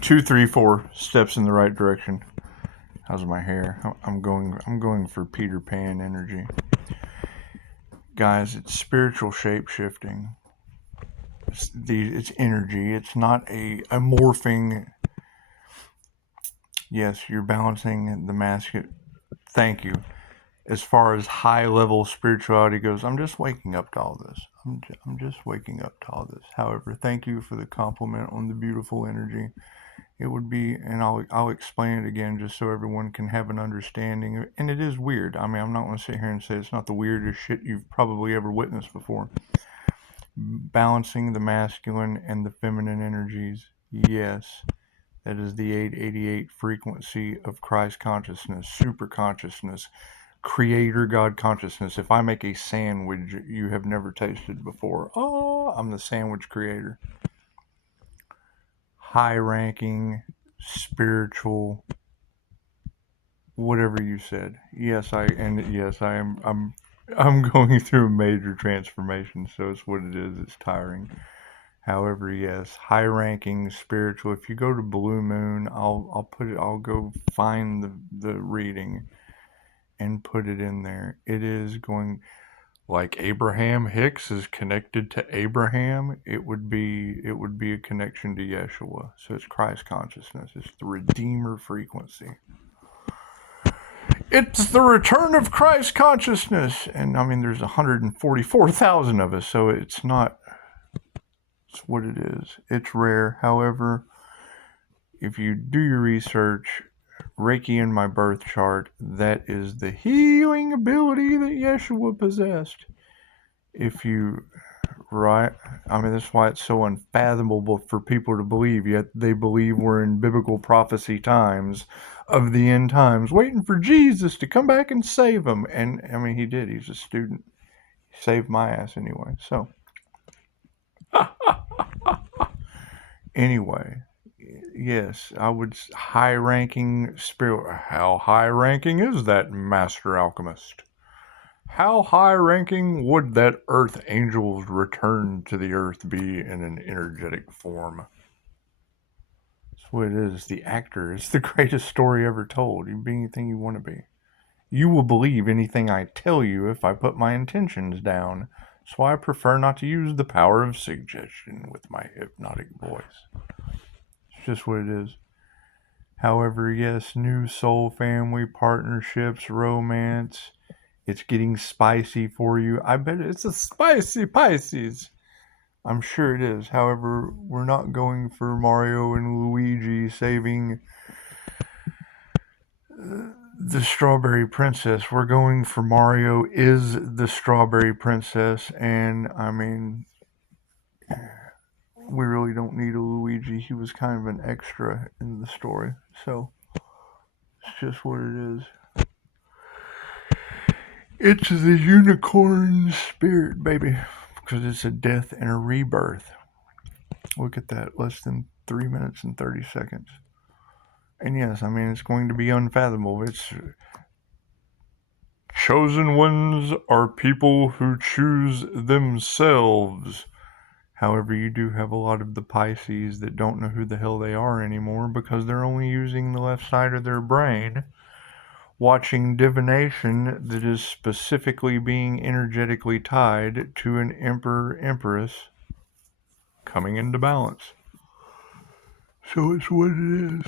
2, 3, 4 steps in the right direction. How's my hair? I'm going for Peter Pan energy. Guys, it's spiritual shape shifting. It's energy. It's not a morphing. Yes, you're balancing the masculine. Thank you. As far as high level spirituality goes, I'm just waking up to all this. I'm just waking up to all this. However, thank you for the compliment on the beautiful energy. It would be, and I'll explain it again just so everyone can have an understanding. And it is weird. I mean, I'm not going to sit here and say it's not the weirdest shit you've probably ever witnessed before. Balancing the masculine and the feminine energies, yes. That is the 888 frequency of Christ consciousness, super consciousness, creator God consciousness. If I make a sandwich you have never tasted before, I'm the sandwich creator. High ranking, spiritual, whatever you said. Yes, I am. I'm going through a major transformation, so it's what it is. It's tiring. However, yes, high-ranking spiritual. If you go to Blue Moon, I'll put it. I'll go find the reading and put it in there. It is going like Abraham Hicks is connected to Abraham. It would be a connection to Yeshua. So it's Christ consciousness. It's the Redeemer frequency. It's the return of Christ consciousness. And I mean, there's 144,000 of us, so it's not. It's what it is. It's rare. However, if you do your research, Reiki in my birth chart, that is the healing ability that Yeshua possessed. If you, right? I mean, that's why it's so unfathomable for people to believe, yet they believe we're in biblical prophecy times of the end times, waiting for Jesus to come back and save them. And, I mean, he did. He's a student. He saved my ass anyway, so. Anyway, yes, I would high-ranking spirit. How high-ranking is that, Master Alchemist? How high-ranking would that Earth Angel's return to the Earth be in an energetic form? That's what it is. The actor is the greatest story ever told. You be anything you want to be. You will believe anything I tell you if I put my intentions down. That's why I prefer not to use the power of suggestion with my hypnotic voice. It's just what it is. However, yes, new soul family, partnerships, romance. It's getting spicy for you. I bet it's a spicy Pisces. I'm sure it is. However, we're not going for Mario and Luigi saving the Strawberry Princess. We're going for Mario is the Strawberry Princess, and I mean, we really don't need a Luigi. He was kind of an extra in the story, so it's just what it is. It's the unicorn spirit, baby, because it's a death and a rebirth. Look at that, less than 3 minutes and 30 seconds. And yes, I mean, it's going to be unfathomable. It's chosen ones are people who choose themselves. However, you do have a lot of the Pisces that don't know who the hell they are anymore because they're only using the left side of their brain, watching divination that is specifically being energetically tied to an emperor, empress coming into balance. So it's what it is.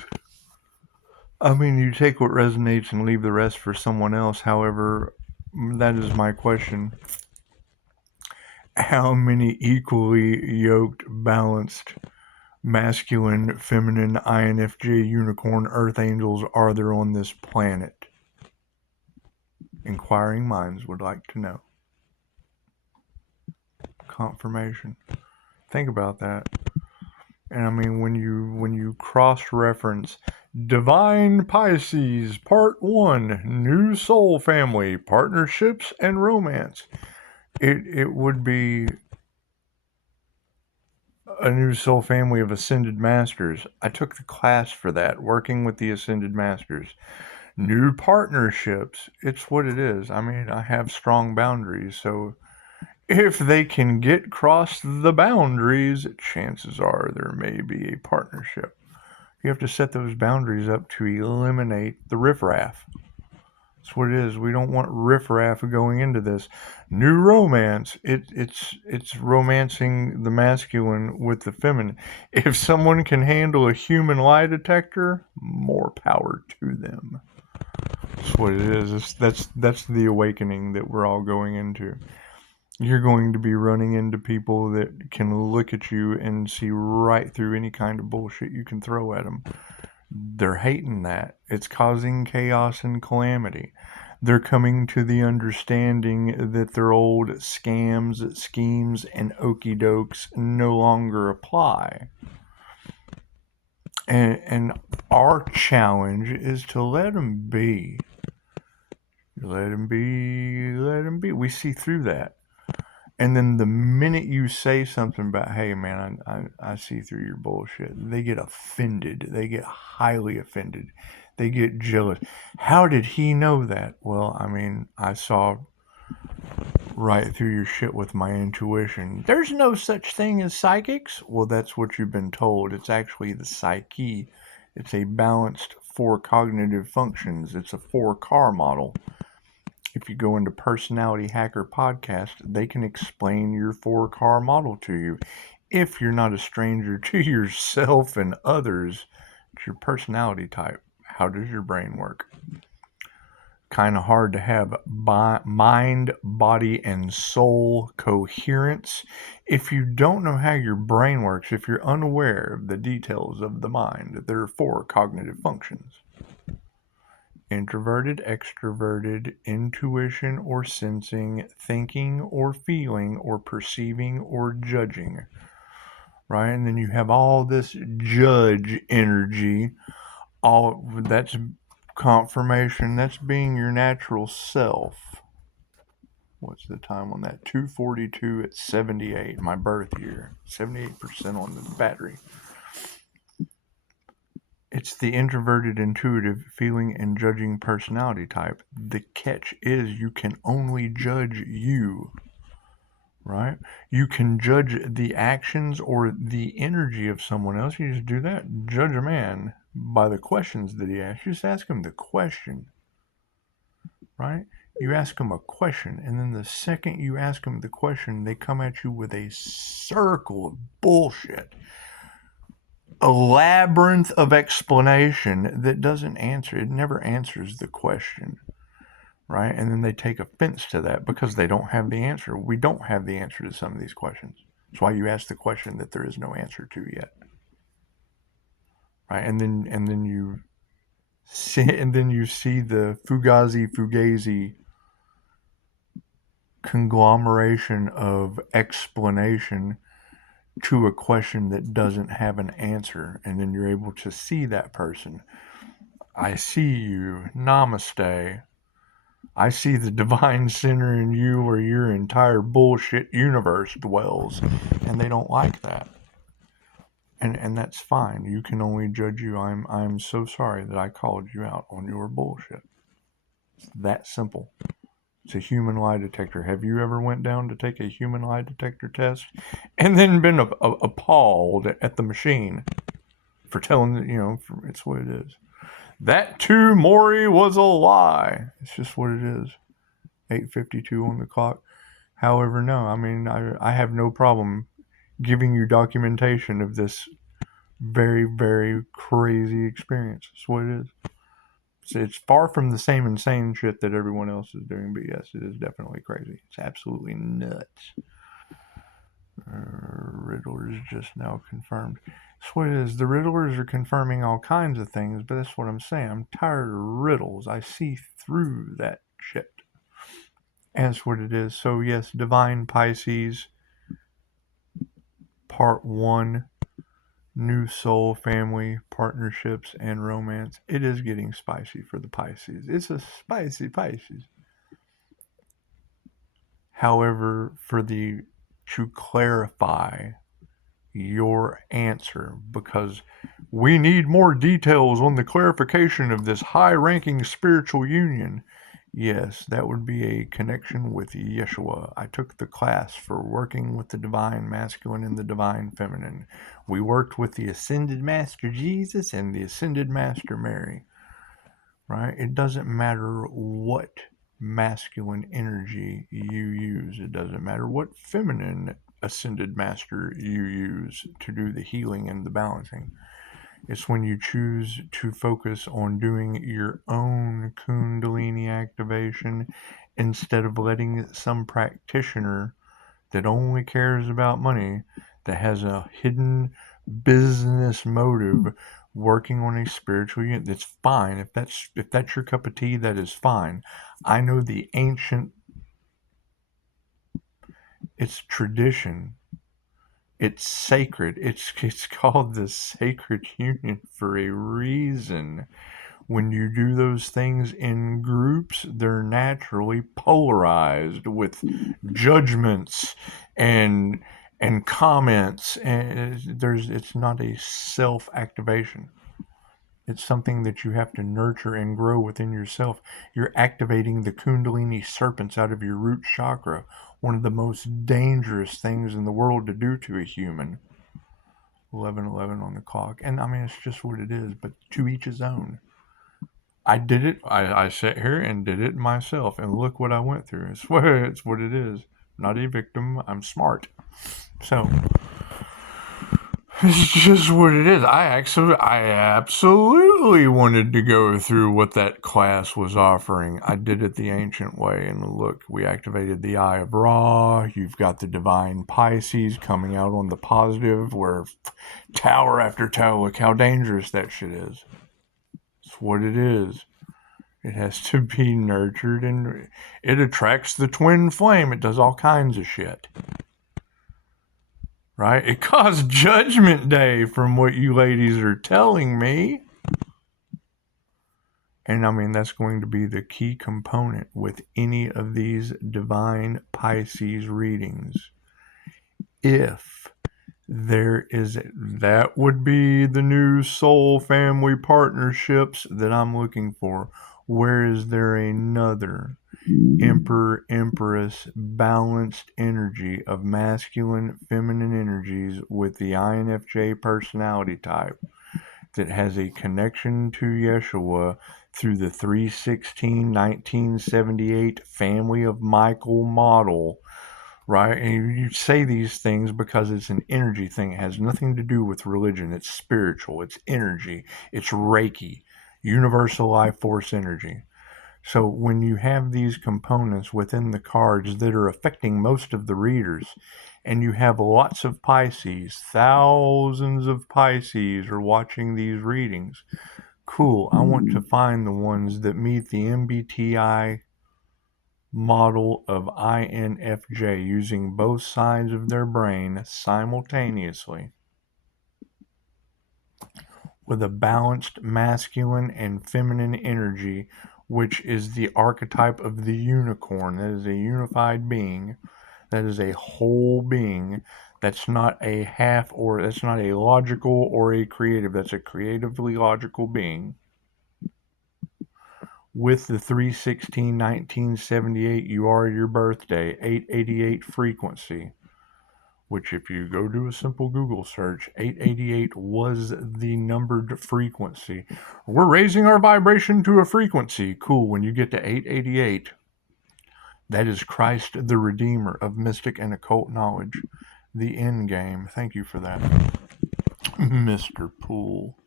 I mean, you take what resonates and leave the rest for someone else. However, that is my question. How many equally yoked, balanced, masculine, feminine, INFJ, unicorn, earth angels are there on this planet? Inquiring minds would like to know. Confirmation. Think about that. And I mean, when you cross-reference Divine Pisces, Part 1, New Soul Family, Partnerships and Romance, it would be a New Soul Family of Ascended Masters. I took the class for that, working with the Ascended Masters. New partnerships, it's what it is. I mean, I have strong boundaries, so If they can get across the boundaries, chances are there may be a partnership. You have to set those boundaries up to eliminate the riffraff. That's what it is. We don't want riffraff going into this new romance. It's romancing the masculine with the feminine. If someone can handle a human lie detector, more power to them. That's what it is. That's the awakening that we're all going into. You're going to be running into people that can look at you and see right through any kind of bullshit you can throw at them. They're hating that. It's causing chaos and calamity. They're coming to the understanding that their old scams, schemes, and okey dokes no longer apply. And our challenge is to let them be. Let them be. Let them be. We see through that. And then the minute you say something about, hey man, I see through your bullshit, they get offended. They get highly offended. They get jealous. How did he know that? Well, I mean, I saw right through your shit with my intuition. There's no such thing as psychics. Well, that's what you've been told. It's actually the psyche. It's a balanced four cognitive functions. It's a 4-car model. If you go into Personality Hacker Podcast, they can explain your 4-car model to you. If you're not a stranger to yourself and others, it's your personality type. How does your brain work? Kind of hard to have mind, body, and soul coherence if you don't know how your brain works, if you're unaware of the details of the mind. There are 4 cognitive functions. Introverted, extroverted, intuition or sensing, thinking or feeling or perceiving or judging, right? And then you have all this judge energy. All that's confirmation. That's being your natural self. What's the time on that? 2:42 at 78, my birth year. 78% on the battery. It's the introverted, intuitive, feeling, and judging personality type. The catch is you can only judge you, right? You can judge the actions or the energy of someone else. You just do that. Judge a man by the questions that he asks. You just ask him the question, right? You ask him a question, and then the second you ask him the question, they come at you with a circle of bullshit. A labyrinth of explanation that doesn't answer. It never answers the question, right? And then they take offense to that because they don't have the answer. We don't have the answer to some of these questions. That's why you ask the question that there is no answer to yet, right? And then you see the fugazi conglomeration of explanation to a question that doesn't have an answer, and then you're able to see that person. I see you. Namaste. I see the divine center in you where your entire bullshit universe dwells. And they don't like that. And that's fine. You can only judge you. I'm so sorry that I called you out on your bullshit. It's that simple. It's a human lie detector. Have you ever went down to take a human lie detector test and then been appalled at the machine for telling, it's what it is. That too, Maury, was a lie. It's just what it is. 8:52 on the clock. However, no, I mean, I have no problem giving you documentation of this very, very crazy experience. That's what it is. It's far from the same insane shit that everyone else is doing, but yes, it is definitely crazy. It's absolutely nuts. Riddlers just now confirmed. That's what it is. The Riddlers are confirming all kinds of things, but that's what I'm saying. I'm tired of riddles. I see through that shit. And that's what it is. So yes, Divine Pisces, Part 1, New Soul, Family, Partnerships, and Romance. It is getting spicy for the Pisces. It's a spicy Pisces. However, to clarify your answer, because we need more details on the clarification of this high-ranking spiritual union. Yes, that would be a connection with Yeshua. I took the class for working with the divine masculine and the divine feminine. We worked with the ascended master Jesus and the ascended master Mary, right? It doesn't matter what masculine energy you use. It doesn't matter what feminine ascended master you use to do the healing and the balancing. It's when you choose to focus on doing your own Kundalini activation instead of letting some practitioner that only cares about money, that has a hidden business motive, working on a spiritual unit. That's fine. If that's your cup of tea, that is fine. I know the ancient, it's tradition. It's sacred. It's called the sacred union for a reason. When you do those things in groups, they're naturally polarized with judgments and and comments, and it's not a self activation. It's something that you have to nurture and grow within yourself. You're activating the Kundalini serpents out of your root chakra, one of the most dangerous things in the world to do to a human. 11:11 on the clock. And I mean, it's just what it is, but to each his own. I did it. I sat here and did it myself, and look what I went through. It's what it is. I'm not a victim. I'm smart. So it's just what it is. I absolutely wanted to go through what that class was offering. I did it the ancient way, and look, we activated the Eye of Ra. You've got the divine Pisces coming out on the positive, where tower after tower. Look how dangerous that shit is. It's what it is. It has to be nurtured, and it attracts the twin flame. It does all kinds of shit. Right? It caused Judgment Day, from what you ladies are telling me. And I mean, that's going to be the key component with any of these divine Pisces readings. If there is, that would be the new soul family partnerships that I'm looking for. Where is there another Emperor, Empress, balanced energy of masculine, feminine energies with the INFJ personality type that has a connection to Yeshua through the 316-1978 family of Michael model, right? And you say these things because it's an energy thing. It has nothing to do with religion. It's spiritual. It's energy. It's Reiki, universal life force energy. So when you have these components within the cards that are affecting most of the readers, and you have lots of Pisces, thousands of Pisces are watching these readings, cool, I want to find the ones that meet the MBTI model of INFJ, using both sides of their brain simultaneously, with a balanced masculine and feminine energy, which is the archetype of the unicorn. That is a unified being. That is a whole being. That's not a half, or that's not a logical or a creative. That's a creatively logical being. With the 316-1978, you are your birthday, 888 frequency, which if you go do a simple Google search, 888 was the numbered frequency. We're raising our vibration to a frequency. Cool. When you get to 888, that is Christ the Redeemer of mystic and occult knowledge. The end game. Thank you for that, Mr. Poole.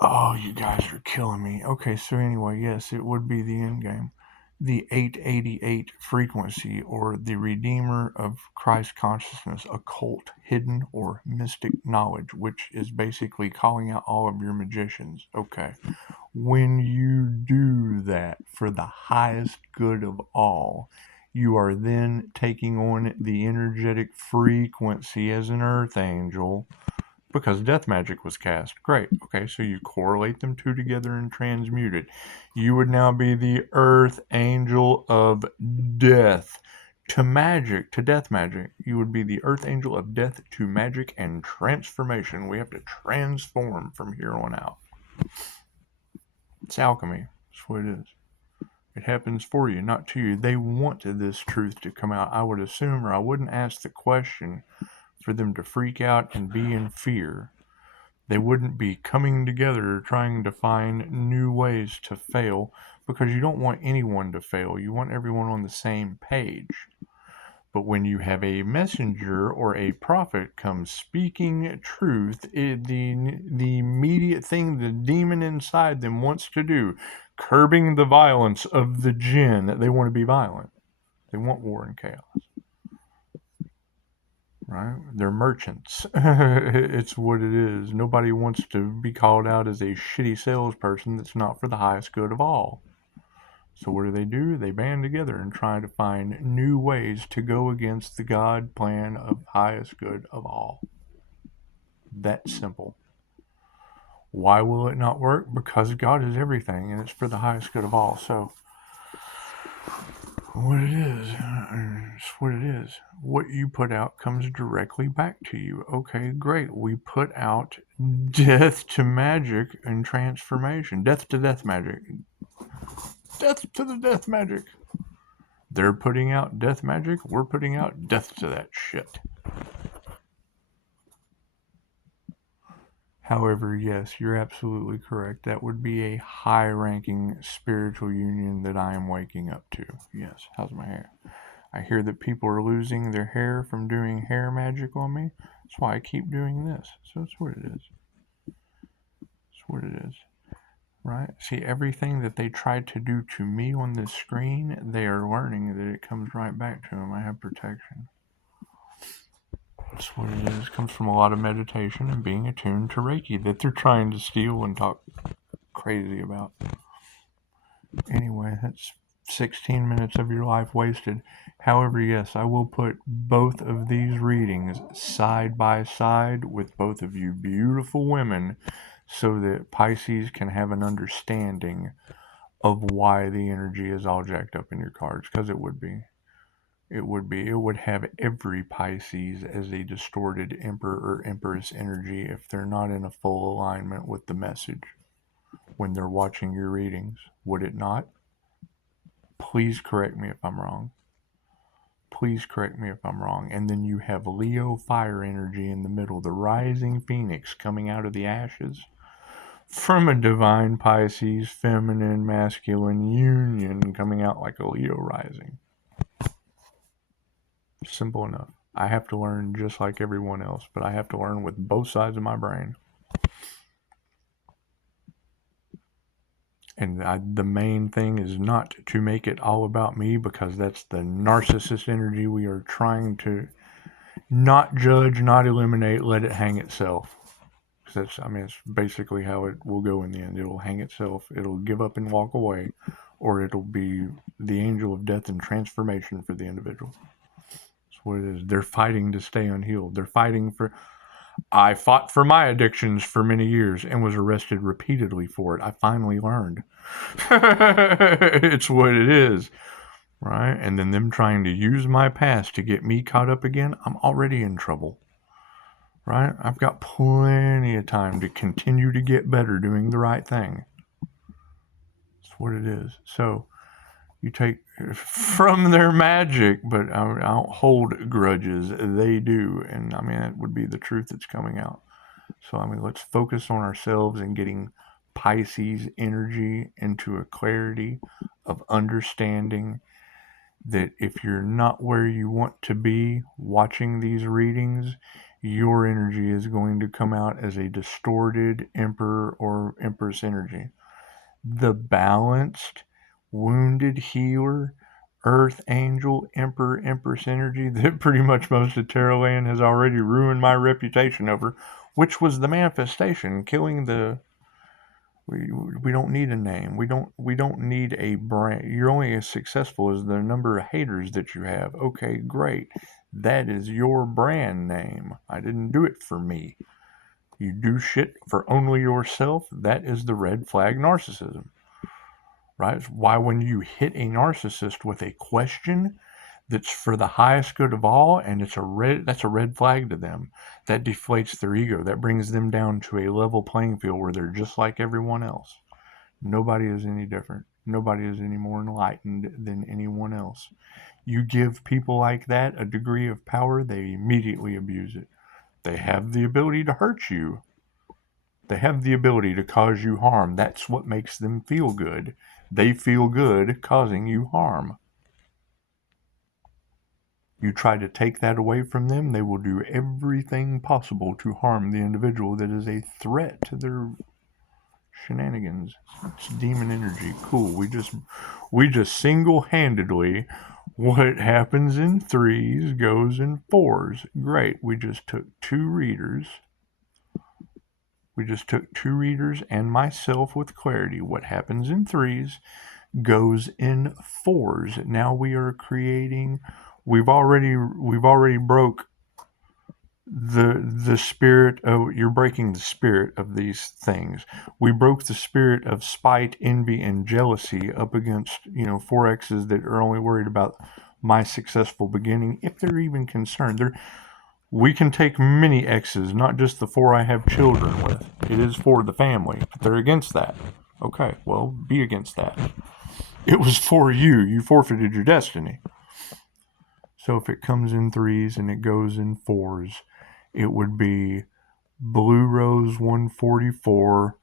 Oh, you guys are killing me. Okay, so anyway, yes, it would be the end game. The 888 frequency, or the Redeemer of Christ consciousness, occult, hidden, or mystic knowledge, which is basically calling out all of your magicians. Okay. When you do that for the highest good of all, you are then taking on the energetic frequency as an earth angel, because death magic was cast. Great. Okay, so you correlate them two together and transmute it. You would now be the earth angel of death to magic, to death magic. You would be the earth angel of death to magic and transformation. We have to transform from here on out. It's alchemy. That's what it is. It happens for you, not to you. They want this truth to come out, I would assume, or I wouldn't ask the question for them to freak out and be in fear. They wouldn't be coming together trying to find new ways to fail, because you don't want anyone to fail. You want everyone on the same page. But when you have a messenger or a prophet come speaking truth, the immediate thing the demon inside them wants to do, curbing the violence of the jinn, they want to be violent. They want war and chaos. Right? They're merchants. It's what it is. Nobody wants to be called out as a shitty salesperson that's not for the highest good of all. So what do? They band together and try to find new ways to go against the God plan of highest good of all. That simple. Why will it not work? Because God is everything and it's for the highest good of all. So what it is, it's what it is. What you put out comes directly back to you. Okay, great. We put out death to magic and transformation. Death to death magic. Death to the death magic. They're putting out death magic. We're putting out death to that shit. However, yes, you're absolutely correct. That would be a high-ranking spiritual union that I am waking up to. Yes. How's my hair? I hear that people are losing their hair from doing hair magic on me. That's why I keep doing this. So it's what it is. It's what it is. Right? See, everything that they tried to do to me on this screen, they are learning that it comes right back to them. I have protection. That's what it is. It comes from a lot of meditation and being attuned to Reiki that they're trying to steal and talk crazy about. Anyway, that's 16 minutes of your life wasted. However, yes, I will put both of these readings side by side with both of you beautiful women so that Pisces can have an understanding of why the energy is all jacked up in your cards, because it would be. It would have every Pisces as a distorted emperor or empress energy if they're not in a full alignment with the message when they're watching your readings. Would it not? Please correct me if I'm wrong. Please correct me if I'm wrong. And then you have Leo fire energy in the middle, the rising phoenix coming out of the ashes from a divine Pisces, feminine, masculine union coming out like a Leo rising. Simple enough. I have to learn just like everyone else, but I have to learn with both sides of my brain. And the main thing is not to make it all about me, because that's the narcissist energy. We are trying to not judge, not eliminate, let it hang itself. That's, it's basically how it will go in the end. It'll hang itself. It'll give up and walk away, or it'll be the angel of death and transformation for the individual. That's what it is. They're fighting to stay unhealed. They're fighting for... I fought for my addictions for many years and was arrested repeatedly for it. I finally learned. It's what it is, right? And then them trying to use my past to get me caught up again, I'm already in trouble, right? I've got plenty of time to continue to get better doing the right thing. That's what it is. So you take from their magic, but I don't hold grudges. They do. And that would be the truth that's coming out. So let's focus on ourselves and getting Pisces energy into a clarity of understanding that if you're not where you want to be watching these readings, your energy is going to come out as a distorted emperor or empress energy. The balanced, wounded healer, earth angel, emperor, empress energy that pretty much most of Terraland has already ruined my reputation over, which was the manifestation, killing the... We don't need a name. We don't need a brand. You're only as successful as the number of haters that you have. Okay, great. That is your brand name. I didn't do it for me. You do shit for only yourself. That is the red flag narcissism. Right? It's why when you hit a narcissist with a question that's for the highest good of all, and that's a red flag to them. That deflates their ego. That brings them down to a level playing field where they're just like everyone else. Nobody is any different. Nobody is any more enlightened than anyone else. You give people like that a degree of power, they immediately abuse it. They have the ability to hurt you. They have the ability to cause you harm. That's what makes them feel good. They feel good causing you harm. You try to take that away from them, they will do everything possible to harm the individual that is a threat to their shenanigans. It's demon energy. Cool. We just single-handedly, what happens in threes goes in fours. Great. We just took two readers and myself with clarity. What happens in threes goes in fours. Now we are creating. We've already broke the spirit of. You're breaking the spirit of these things. We broke the spirit of spite, envy, and jealousy up against four X's that are only worried about my successful beginning, if they're even concerned. We can take many X's, not just the four I have children with. It is for the family. But they're against that. Okay, well, be against that. It was for you. You forfeited your destiny. So if it comes in threes and it goes in fours, it would be Blue Rose 144,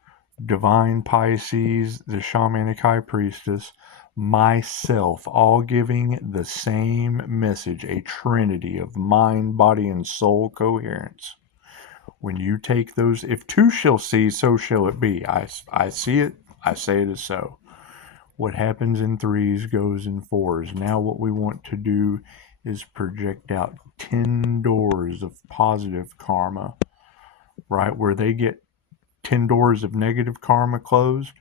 Divine Pisces, the Shamanic High Priestess, myself, all giving the same message, a trinity of mind, body, and soul coherence. When you take those, if two shall see, so shall it be. I see it, I say it is so. What happens in threes goes in fours. Now what we want to do is project out 10 doors of positive karma, right? Where they get 10 doors of negative karma closed,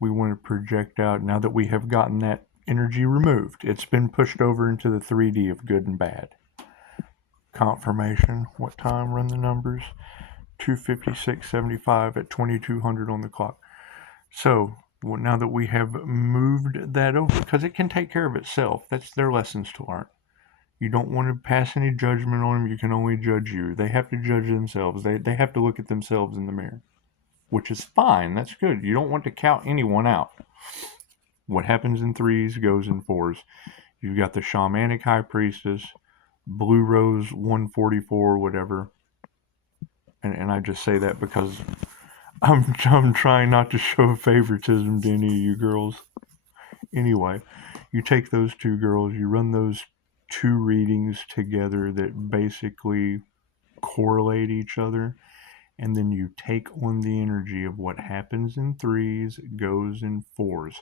we want to project out, now that we have gotten that energy removed, it's been pushed over into the 3D of good and bad. Confirmation, what time? Run the numbers. 2:56:75 at 2200 on the clock. So now that we have moved that over, because it can take care of itself, that's their lessons to learn. You don't want to pass any judgment on them. You can only judge you. They have to judge themselves. They have to look at themselves in the mirror, which is fine. That's good. You don't want to count anyone out. What happens in threes goes in fours. You've got the Shamanic High Priestess, Blue Rose 144, whatever. And I just say that because I'm trying not to show favoritism to any of you girls. Anyway, you take those two girls, you run those two readings together that basically correlate each other, and then you take on the energy of what happens in threes goes in fours.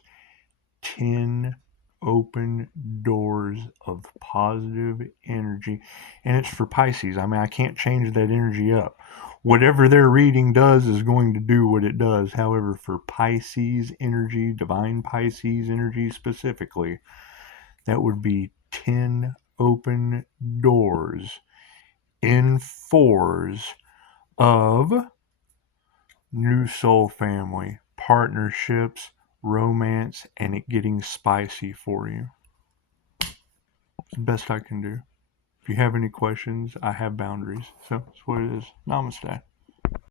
10 open doors of positive energy, and it's for Pisces. I mean, I can't change that energy up. Whatever their reading does is going to do what it does. However, for Pisces energy, divine Pisces energy specifically, that would be 10 open doors in fours of new soul family, partnerships, romance, and it getting spicy for you. It's the best I can do. If you have any questions, I have boundaries. So that's what it is. Namaste.